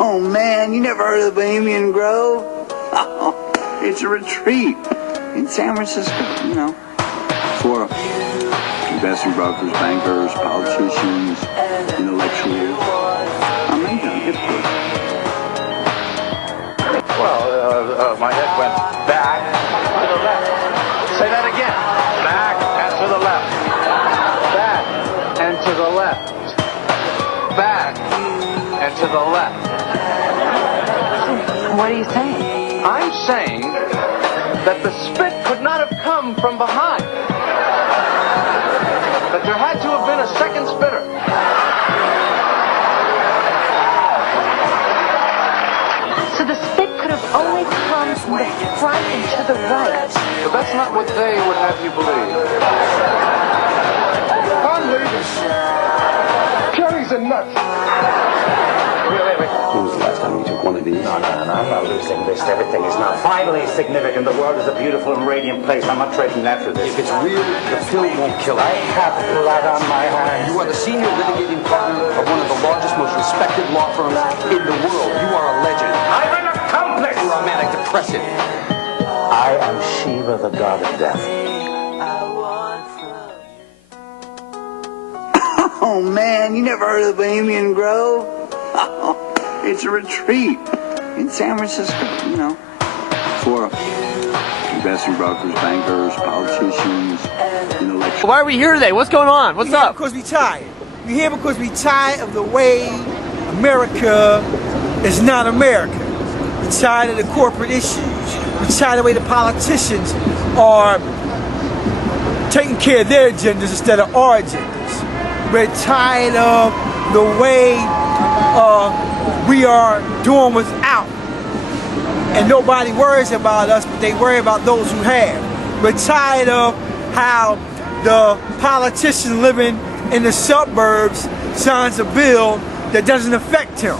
Oh man, you never heard of the Bohemian Grove? Oh, it's a retreat in San Francisco, you know, for investment brokers, bankers, politicians, intellectuals. Amazing, hip tour. Well, my head went back to the left. Say that again. Back and to the left. Back and to the left. Back and to the left. What are you saying? I'm saying that the spit could not have come from behind. That there had to have been a second spitter. So the spit could have only come from the front and to the right. But that's not what they would have you believe. Conley, Kerry's a nut. Wait. When was the last time you took one of these? No, I'm not losing this. Everything is now finally significant. The world is a beautiful and radiant place. I'm not trading that for this. If it's real, the pill won't kill I it. have blood on my hands. You are the senior litigating partner of one of the largest, most respected law firms in the world. You are a legend. I'm an accomplice! You are manic depressive. I am Shiva, the god of death. Oh man, you never heard of the Bohemian Grove? Oh, it's a retreat in San Francisco, you know, for investment brokers, bankers, politicians, intellectuals. Why are we here today? What's going on? What's up? Because we tired. We're here because we tired of the way America is not America. We're tired of the corporate issues. We're tired of the way the politicians are taking care of their agendas instead of our agendas. We're tired of the way we are doing without. And nobody worries about us, but they worry about those who have. We're tired of how the politician living in the suburbs signs a bill that doesn't affect him.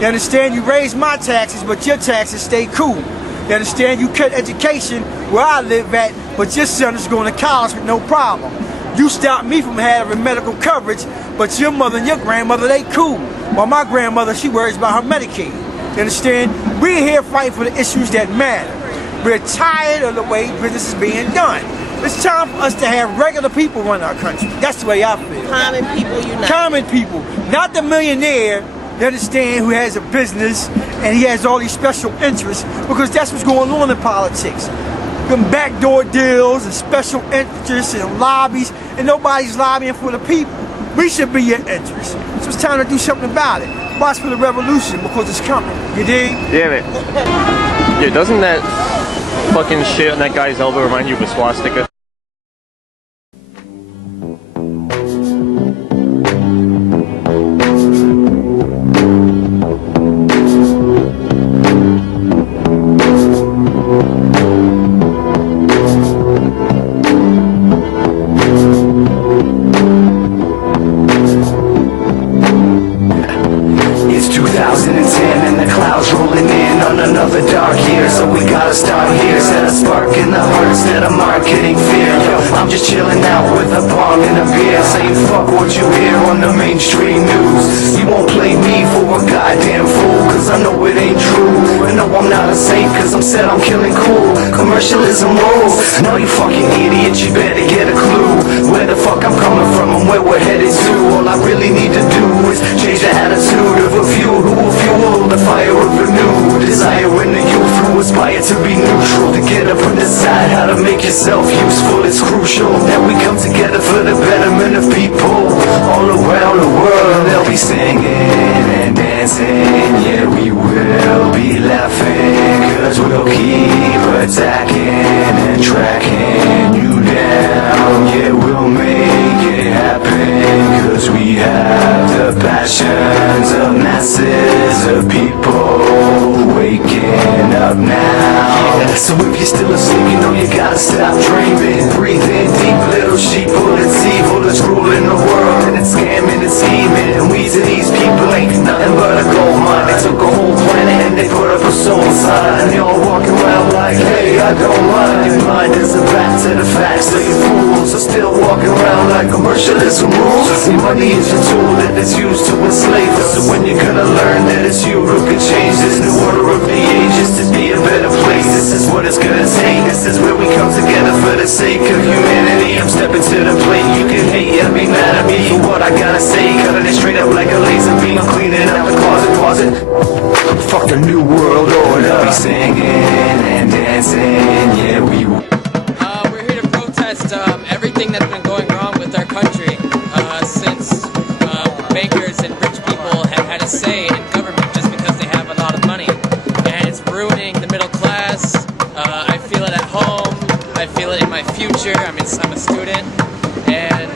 You understand? You raise my taxes, but your taxes stay cool. You understand? You cut education where I live at, but your son is going to college with no problem. You stop me from having medical coverage, but your mother and your grandmother, they cool. While my grandmother, she worries about her Medicaid. You understand? We're here fighting for the issues that matter. We're tired of the way business is being done. It's time for us to have regular people run our country. That's the way I feel. Common people unite. Common people, not the millionaire, you understand, who has a business and he has all these special interests, because that's what's going on in politics. Them backdoor deals and special interests and lobbies, and nobody's lobbying for the people. We should be your interest. So it's time to do something about it. Watch for the revolution, because it's coming. You dig? Damn it. Dude, doesn't that fucking shit on that guy's elbow remind you of a swastika? It's 2010 and the clouds rolling in on another dark year. So we gotta start here, set a spark in the heart instead of marketing fear. Yo, I'm just chilling out with a bong and a beer, saying fuck what you hear on the mainstream news. You won't play me for a goddamn fool, cause I know it ain't true. And no, I'm not a saint, cause I'm set on killing cool. Commercialism rules. No, you fucking idiot, you better get a clue where the fuck I'm coming from and where we're headed to. All I really need to do is change the attitude of a few who will fuel the fire of a new desire in the youth who aspire to be neutral, to get up and decide how to make yourself useful. It's crucial that we come together for the betterment of people all around the world. They'll be singing and dancing, yeah, we will be laughing, cause we'll keep attacking and tracking you down. Yeah, we'll make it happen, cause we have the passions of masses of people waking up now. Yeah, so if you're still asleep, you know you gotta stop dreaming. Breathe in deep, little sheep, full it's evil, it's ruling the world, and it's scamming and scheming. And we to these people ain't nothing but a gold mine. They took a whole planet and they put up a soul sign, and they all walking around like, hey, I don't mind. Your mind is a back to the facts, so you fools are still walking around like commercialism rules. See, money is a tool that methods used to enslave us. So when you're gonna learn that it's you who can change this new order of the ages to be a better place, this is what it's gonna take. This is where we come together for the sake of humanity. I'm stepping to the plate. You can hate and be mad at me for what I gotta say. Cutting it straight up like a laser beam. I'm cleaning out the closet. Fuck the new world order. We singing and dancing, yeah, we will. We're here to protest everything that's been going wrong with our country since bankers and rich people have had a say in government just because they have a lot of money. And it's ruining the middle class. I feel it at home. I feel it in my future. I'm a student. And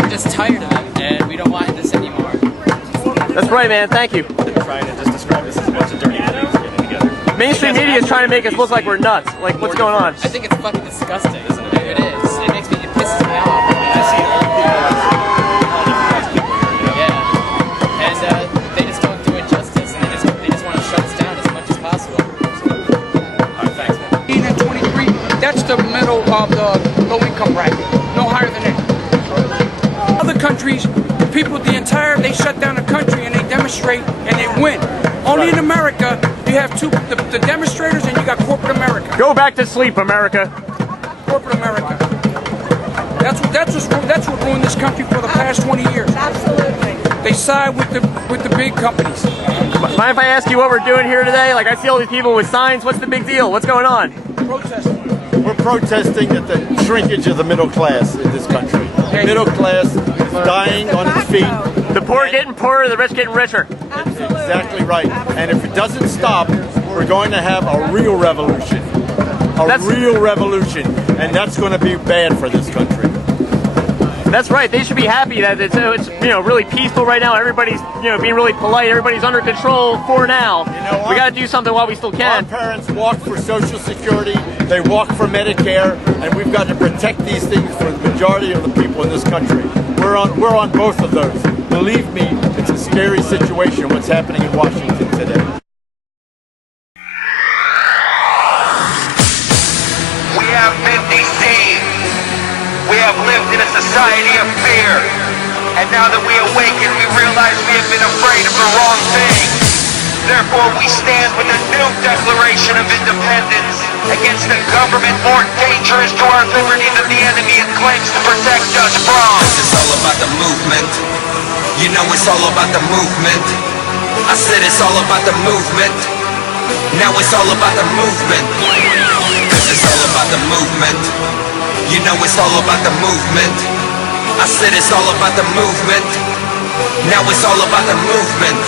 we're just tired of it. And we don't want this anymore. That's right, man. Thank you. Trying to just describe this as a bunch of dirty idiots getting together. Mainstream media is trying to make us look like we're nuts. Like, what's going on? I think it's fucking disgusting, isn't it? It is. It pisses me off. I see all people here, Yeah. And they just don't do it justice, and they just want to shut us down as much as possible. Alright, thanks, man. 18 and 23, that's the middle of the low-income bracket. No higher than that. Other countries, they shut down the country and they demonstrate and they win. Only in America, you have the demonstrators and you got corporate America. Go back to sleep, America. Corporate America. That's what ruined this country for the past 20 years. Absolutely. They side with the big companies. Mind if I ask you what we're doing here today? Like, I see all these people with signs. What's the big deal? What's going on? Protesting. We're protesting at the shrinkage of the middle class in this country. The middle class is dying on its feet. The poor getting poorer, the rich getting richer. Exactly right. And if it doesn't stop, we're going to have a real revolution. Real revolution. And that's going to be bad for this country. That's right. They should be happy that it's really peaceful right now. Everybody's being really polite. Everybody's under control for now. We got to do something while we still can. Our parents walked for Social Security. They walked for Medicare, and we've got to protect these things for the majority of the people in this country. We're on both of those. Believe me, it's a scary situation what's happening in Washington today. We have been deceived. We have lived in a society of fear. And now that we awaken, we realize we have been afraid of the wrong thing. Therefore, we stand with a new Declaration of Independence against a government more dangerous to our liberty than the enemy it claims to protect us from. It's all about the movement. You know it's all about the movement. I said it's all about the movement. Now it's all about the movement. 'Cause it's all about the movement. You know it's all about the movement. I said it's all about the movement. Now it's all about the movement.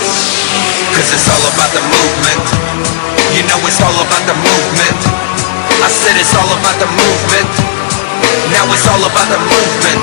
'Cause it's all about the movement. You know it's all about the movement. I said it's all about the movement. Now it's all about the movement.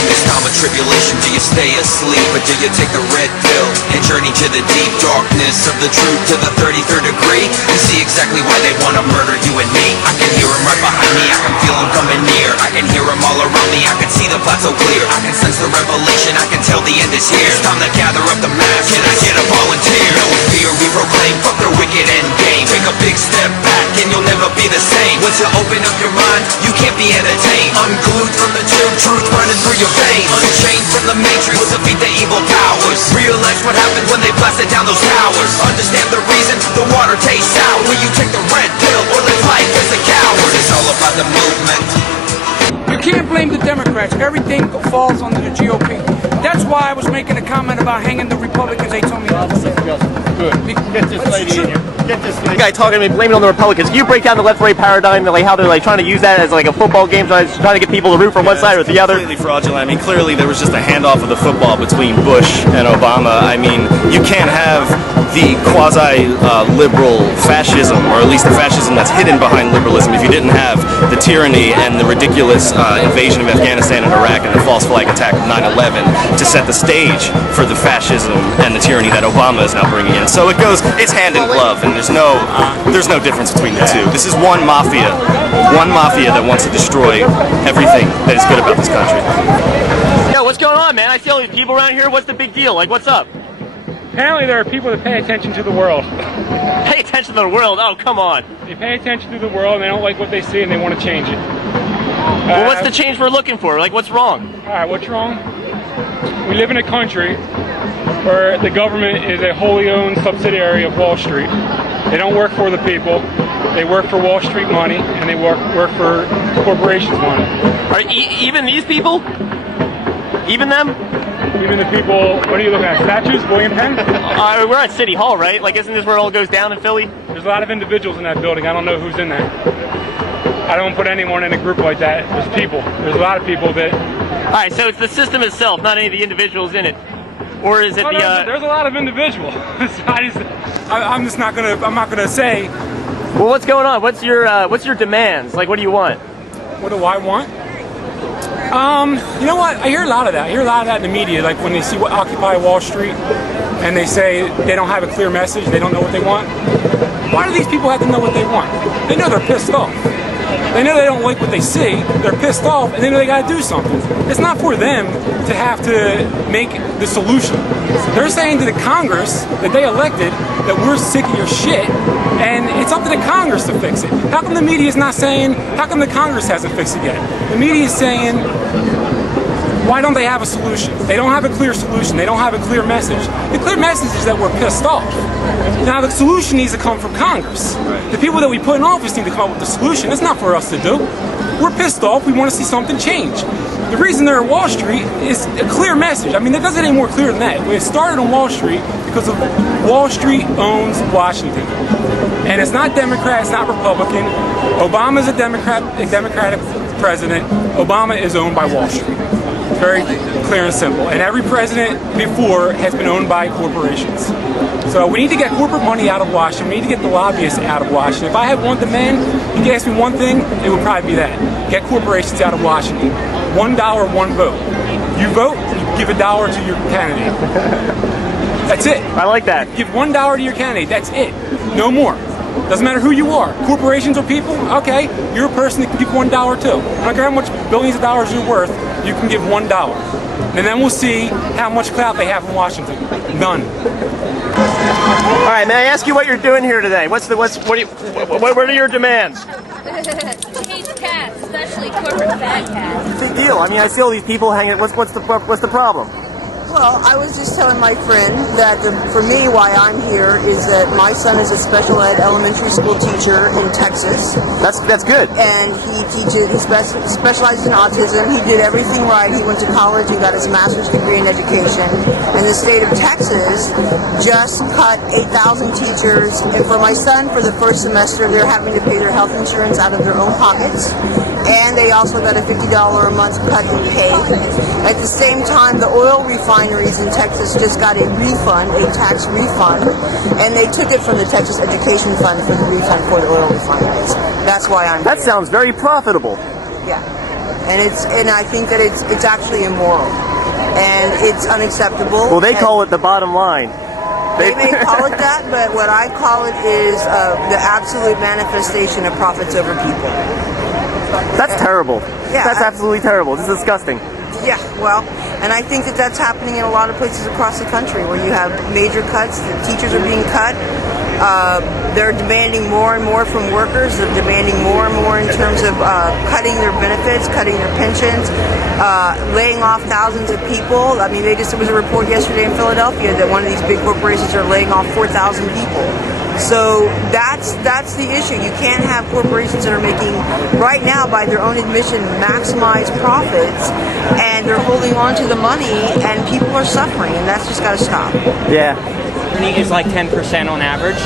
In this time of tribulation, do you stay asleep or do you take the red pill and journey to the deep darkness of the truth to the 33rd degree and see exactly why they want to murder you and me? I can hear them right behind me, I can feel them coming near, I can hear them all around me, I can see the plot so clear, I can sense the revelation, I can tell the end is here. It's time to gather up the mass, can I get a volunteer? No fear, we proclaim, fuck their wicked end game. Take a big step back and you'll never be the same. Once you open up your mind, you can't be entertained. Unglued from the tube, truth running through your veins. Unchained from the matrix, we'll defeat the evil powers. Realize what happens when they blasted down those towers. Understand the reason the water tastes sour. Will you take the red pill or live life as a coward? It's all about the movement. You can't blame the Democrats. Everything falls under the GOP. That's why I was making a comment about hanging the Republicans. They told me not to say that. Good. Get this lady in here. Get this lady. The guy talking to me, blaming it on the Republicans. Can you break down the left-right paradigm, like how they're like trying to use that as like a football game, trying to get people to root for one side or the other? Completely fraudulent. I mean, clearly there was just a handoff of the football between Bush and Obama. I mean, you can't have the quasi-liberal fascism, or at least the fascism that's hidden behind liberalism, if you didn't have the tyranny and the ridiculous invasion of Afghanistan and Iraq and the false flag attack of 9/11 to set the stage for the fascism and the tyranny that Obama is now bringing in. So it's hand in glove, and there's no difference between the two. This is one mafia that wants to destroy everything that is good about this country. Yo, what's going on, man? I see all these people around here. What's the big deal? Like, what's up? Apparently there are people that pay attention to the world. Pay attention to the world? Oh, come on. They pay attention to the world and they don't like what they see and they want to change it. Well, what's the change we're looking for? Like, what's wrong? Alright, what's wrong? we live in a country where the government is a wholly owned subsidiary of Wall Street. They don't work for the people. They work for Wall Street money, and they work for corporations' money. Are even these people? Even them? Even the people, what are you looking at, statues, William Penn? We're at City Hall, right? Like, isn't this where it all goes down in Philly? There's a lot of individuals in that building. I don't know who's in there. I don't put anyone in a group like that. There's people. There's a lot of people that... All right, so it's the system itself, not any of the individuals in it. Or is it There's a lot of individuals. I'm not gonna say. Well, what's going on? What's your demands? Like, what do you want? What do I want? You know what? I hear a lot of that. I hear a lot of that in the media, like when they see what Occupy Wall Street, and they say they don't have a clear message, they don't know what they want. Why do these people have to know what they want? They know they're pissed off. They know they don't like what they see, they're pissed off, and they know they gotta do something. It's not for them to have to make the solution. They're saying to the Congress that they elected that we're sick of your shit, and it's up to the Congress to fix it. How come the media is not saying, how come the Congress hasn't fixed it yet? The media is saying, why don't they have a solution? They don't have a clear solution. They don't have a clear message. The clear message is that we're pissed off. Now the solution needs to come from Congress. The people that we put in office need to come up with the solution. It's not for us to do. We're pissed off. We want to see something change. The reason they're at Wall Street is a clear message. I mean, it doesn't get any more clear than that. It started on Wall Street because of Wall Street owns Washington. And it's not Democrat, it's not Republican. Obama's a Democratic president. Obama is owned by Wall Street. Very clear and simple. And every president before has been owned by corporations. So we need to get corporate money out of Washington. We need to get the lobbyists out of Washington. If I had one demand, you could ask me one thing, it would probably be that. Get corporations out of Washington. $1, one vote. You vote, you give $1 to your candidate. That's it. I like that. Give $1 to your candidate. That's it. No more. Doesn't matter who you are. Corporations or people, okay, you're a person that can give $1 too. I don't care how much billions of dollars you're worth, you can give $1. And then we'll see how much clout they have in Washington. None. All right, may I ask you what you're doing here today? What are your demands? Change cats, especially corporate fat cats. Big deal. I mean, I see all these people hanging. What's the problem? Well, I was just telling my friend that for me, why I'm here is that my son is a special ed elementary school teacher in Texas. That's good. And he specializes in autism. He did everything right. He went to college. He got his master's degree in education. And the state of Texas just cut 8,000 teachers. And for my son, for the first semester, they're having to pay their health insurance out of their own pockets. And they also got a $50 a month cut in pay. At the same time, the oil refineries in Texas just got a refund, a tax refund, and they took it from the Texas Education Fund for the refund for the oil refineries. That's why I'm That here. sounds very profitable. Yeah, and I think that it's actually immoral, and it's unacceptable. Well, they call it the bottom line. They may call it that, but what I call it is the absolute manifestation of profits over people. That's terrible. Yeah, That's absolutely terrible. This is disgusting. Yeah, well, and I think that that's happening in a lot of places across the country where you have major cuts. The teachers are being cut. They're demanding more and more from workers. They're demanding more and more in terms of cutting their benefits, cutting their pensions, laying off thousands of people. I mean, there was a report yesterday in Philadelphia that one of these big corporations are laying off 4,000 people. So that's the issue. You can't have corporations that are making, right now, by their own admission, maximized profits, and they're holding on to the money, and people are suffering, and that's just got to stop. Yeah. Germany is like 10% on average.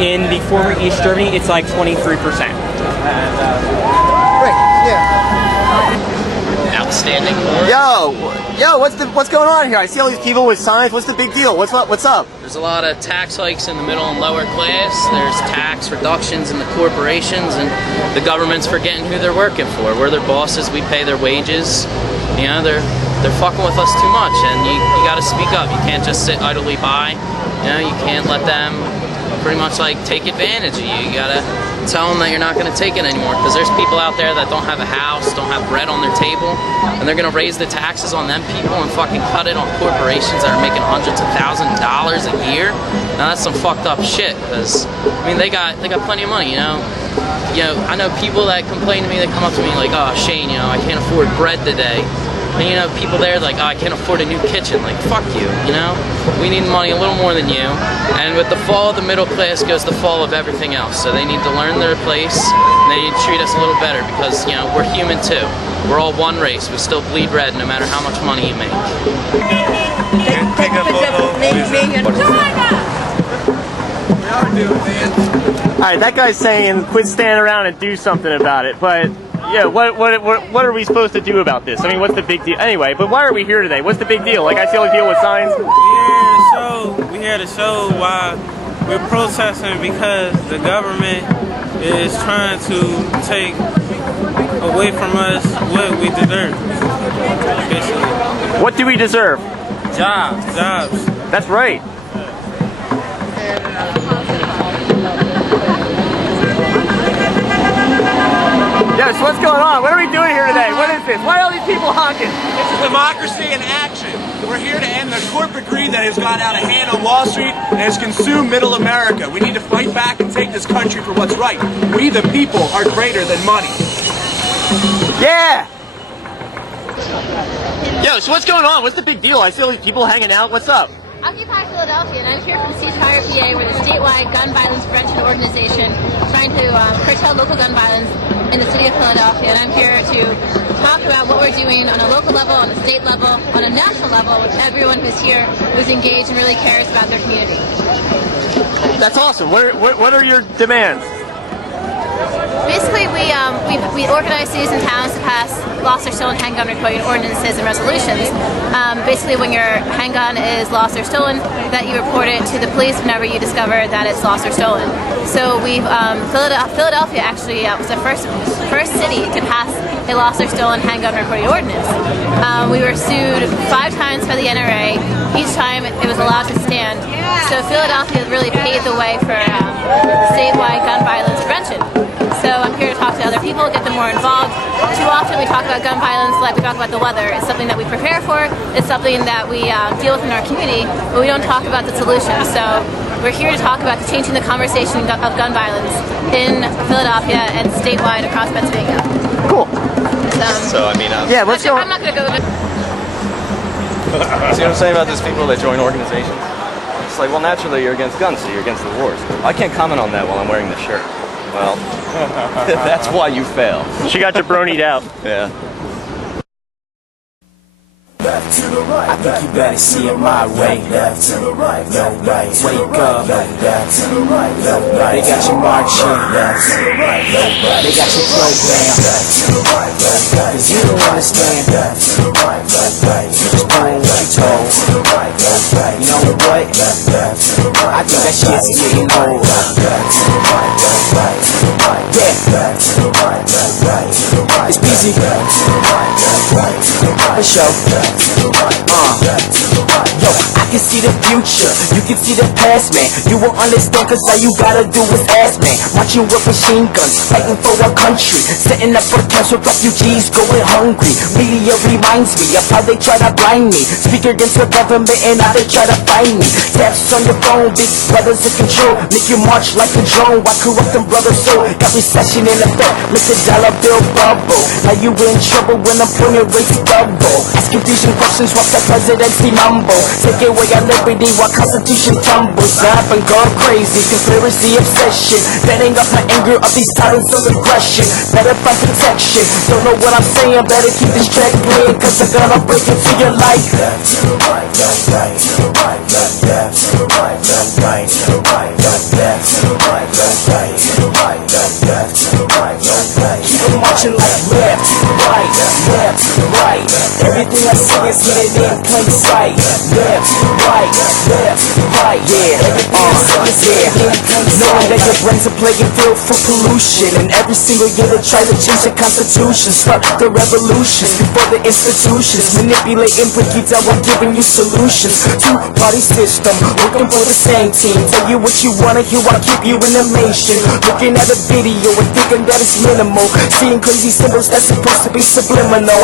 In the former East Germany, it's like 23%. Outstanding. Yo, what's going on here? I see all these people with signs. What's the big deal? What's up? There's a lot of tax hikes in the middle and lower class. There's tax reductions in the corporations, and the government's forgetting who they're working for. We're their bosses. We pay their wages. You know, they're fucking with us too much, and you got to speak up. You can't just sit idly by. You know, you can't let them pretty much like take advantage of you. You gotta tell them that you're not gonna take it anymore, because there's people out there that don't have a house, don't have bread on their table, and they're gonna raise the taxes on them people and fucking cut it on corporations that are making hundreds of thousands of dollars a year. Now that's some fucked up shit, because I mean they got plenty of money, you know. I know people that complain to me, that come up to me like, oh Shane, you know, I can't afford bread today. And you know, people there like, oh, I can't afford a new kitchen. Like, fuck you, you know? We need money a little more than you. And with the fall of the middle class goes the fall of everything else. So they need to learn their place, and they need to treat us a little better because, you know, we're human too. We're all one race. We still bleed red no matter how much money you make. Take a photo. Alright, that guy's saying quit standing around and do something about it, but yeah, what are we supposed to do about this? I mean, what's the big deal? Anyway, but why are we here today? What's the big deal? Like, I see all these people with signs. We here to show why we're protesting, because the government is trying to take away from us what we deserve, basically. What do we deserve? Jobs. That's right. Yes, what's going on? What are we doing here today? What is this? Why are all these people honking? This is democracy in action. We're here to end the corporate greed that has got out of hand on Wall Street and has consumed middle America. We need to fight back and take this country for what's right. We, the people, are greater than money. Yeah! Yo, so what's going on? What's the big deal? I see all these people hanging out. What's up? Occupy Philadelphia, and I'm here from Ceasefire PA. We're the statewide gun violence prevention organization trying to curtail local gun violence in the city of Philadelphia. And I'm here to talk about what we're doing on a local level, on a state level, on a national level, with everyone who's here, who's engaged and really cares about their community. That's awesome. What are your demands? Basically, we organize cities and towns to pass lost or stolen handgun reporting ordinances and resolutions. Basically, when your handgun is lost or stolen, that you report it to the police whenever you discover that it's lost or stolen. So we've Philadelphia actually was the first city to pass a lost or stolen handgun reporting ordinance. We were sued 5 times by the NRA. Each time it was allowed to stand. So Philadelphia really paved the way for statewide gun violence prevention. So I'm here to talk to other people, get them more involved. Too often we talk about gun violence like we talk about the weather. It's something that we prepare for, it's something that we deal with in our community, but we don't talk about the solution. So we're here to talk about changing the conversation of gun violence in Philadelphia and statewide across Pennsylvania. Cool. So, I mean, yeah, let's go. I'm not going to go with it. See what I'm saying about these people that join organizations? It's like, well, naturally you're against guns, so you're against the wars. I can't comment on that while I'm wearing this shirt. Well, that's why you fail. She got jabronied out. Yeah. Left to the right. I think you better see it my way. Left to the right. No right. Wake up. Left to the right. No right. They got you marching. Left to the right. No right. They got you programmed. Left to the right. No right. Cause you don't understand. Left to the right. No right. You just doing what you told. Left to the right. No right. You know what? Left to the right. I think that shit's getting old. Left to the right. No right. Yeah. Left to the right. No right. It's busy. Left to the right. No right. For sure. Yo, I can see the future, you can see the past, man. You won't understand cause all you gotta do is ask, man. Marching with machine guns, fighting for our country, setting up for camps with refugees going hungry. Media reminds me of how they try to blind me, speak against the government and how they try to find me. Taps on your phone, big brothers in control, make you march like a drone while corrupting brothers soul. Got recession in effect, make the dollar bill bubble. Now you in trouble when employment rates double. Ask confusing questions, what's the presidency mumble? Take away our liberty while Constitution tumbles. Up and go crazy, conspiracy obsession, venting up my anger of these tyrants of aggression. Better find protection, don't know what I'm saying, better keep this track playing, cause I'm gonna break into your life. Left to the right, left to the right, left to the right, left to the right, left to the right, left to the right, left to the right, keep it marching like left to the right, left to the right. Everything I say is hidden in plain sight. Left to the right, left to the right. Yeah, everything I say is hidden in plain sight. Knowing that your brains are playing field for pollution, and every single year they try to change the constitution, start the revolutions before the institutions, manipulating, breaking down while giving you solutions. Two-party system, working for the same team. Tell you what you wanna hear, I'll keep you in the nation. Looking at a video and thinking that it's minimal, seeing crazy symbols that's supposed to be subliminal.